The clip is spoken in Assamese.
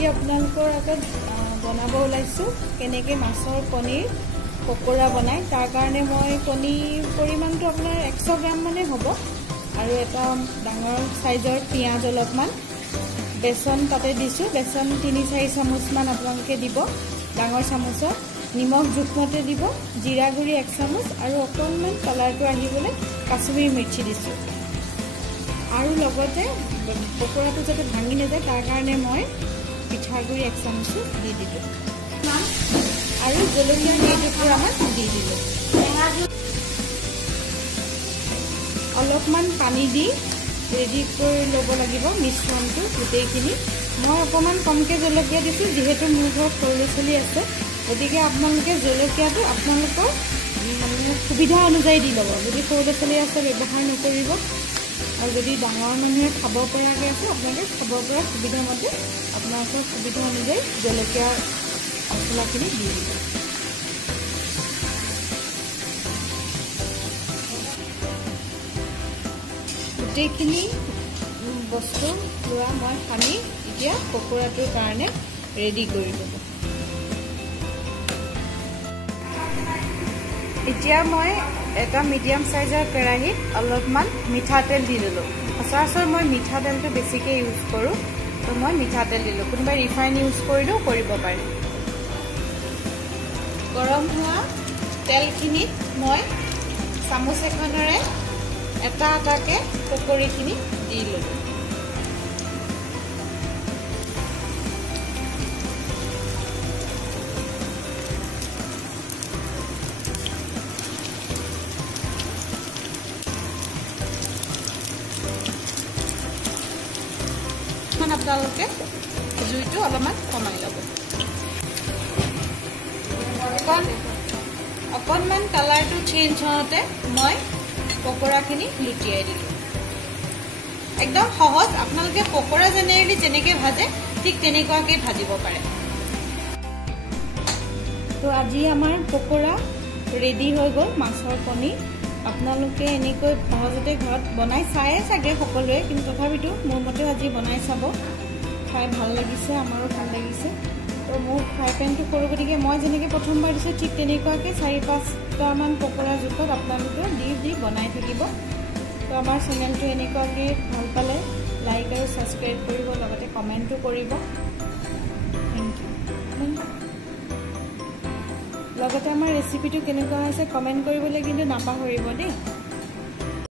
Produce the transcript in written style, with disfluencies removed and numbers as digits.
আজি আপোনালোকৰ আগত বনাব ওলাইছো কেনেকৈ মাছৰ পনীৰ পকোৰা বনাই। তাৰ কাৰণে মই পনীৰ পৰিমাণটো আপোনাৰ 100 গ্ৰাম মানে হ'ব আৰু এটা ডাঙৰ সাইজৰ পিয়াজ অলপমান, বেসন তাতে দিছো, বেসন 3-4 চামুচমান আপোনালোকে দিব ডাঙৰ চামুচত, নিমখ জোখমতে দিব, জিৰা গুড়ি 1 চামুচ আৰু অকণমান কালাৰটো আহিবলৈ কাশ্মীৰী মিৰ্চি দিছো। আৰু লগতে পকোৰাটো যাতে ভাঙি নাযায় তাৰ কাৰণে মই পিঠাগুড়ি 1 চামুচ দি দিলোঁ আৰু জলকীয়া কেইটুকুৰামান দি দিলোঁ। অলপমান পানী দি ৰেডি কৰি ল'ব লাগিব মিশ্ৰণটো গোটেইখিনি। মই অকণমান কমকৈ জলকীয়া দিছোঁ যিহেতু মোৰ ঘৰত সৰু ল'ৰা ছোৱালী আছে, গতিকে আপোনালোকে জলকীয়াটো আপোনালোকৰ মানে সুবিধা অনুযায়ী দি ল'ব। যদি সৰু ল'ৰা ছোৱালী আছে ব্যৱহাৰ নকৰিব, আৰু যদি ডাঙৰ মানুহে খাব পৰাকৈ আছে আপোনালোকে খাব পৰা সুবিধা মতে আপোনালোকৰ সুবিধা অনুযায়ী জলকীয়া মছলাখিনি দি দিব। গোটেইখিনি বস্তু লোৱা মই সানি এতিয়া পকোৰাটোৰ কাৰণে ৰেডি কৰি ল'ব। এতিয়া মই এটা মিডিয়াম সাইজৰ কেৰাহীত অলপমান মিঠাতেল দি দিলোঁ। সচৰাচৰ মই মিঠাতেলটো বেছিকৈ ইউজ কৰোঁ, তো মই মিঠাতেল দিলোঁ। কোনোবাই ৰিফাইন ইউজ কৰিলেও কৰিব পাৰে। গৰম হোৱা তেলখিনিত মই চামুচ এখনেৰে এটা এটাকৈ পকৰীখিনি দি ল'লোঁ। আপোনালোকে জুইটো অলপমান কমাই ল'ব। অকণমান কালাৰটো চেঞ্জ হওঁতে মই পকোৰাখিনি লুটিয়াই দিলোঁ। একদম সহজ, আপোনালোকে পকোৰা জেনেৰেলি যেনেকৈ ভাজে ঠিক তেনেকুৱাকৈ ভাজিব পাৰে। তো আজি আমাৰ পকোৰা ৰেডি হৈ গ'ল মাছৰ পনীৰ। আপোনালোকে এনেকৈ সহজতে ঘৰত বনাই চায়ে চাগে সকলোৱে, কিন্তু তথাপিতো মোৰ মতেও আজি বনাই চাব। খাই ভাল লাগিছে, আমাৰো ভাল লাগিছে। তো মোৰ ফ্ৰাই পেনটো সৰু, গতিকে মই যেনেকৈ প্ৰথমবাৰ দিছোঁ ঠিক তেনেকুৱাকৈ 4-5টামান পকোৰা জোখত আপোনালোকে দি বনাই থাকিব। তো আমাৰ চেনেলটো এনেকুৱাকৈ ভাল পালে লাইক আৰু ছাবস্ক্ৰাইব কৰিব, লগতে কমেণ্টো কৰিব। Thank you. লগতে আমাৰ ৰেচিপিটো কেনেকুৱা হৈছে কমেণ্ট কৰিবলৈ কিন্তু নাপাহৰিব দেই।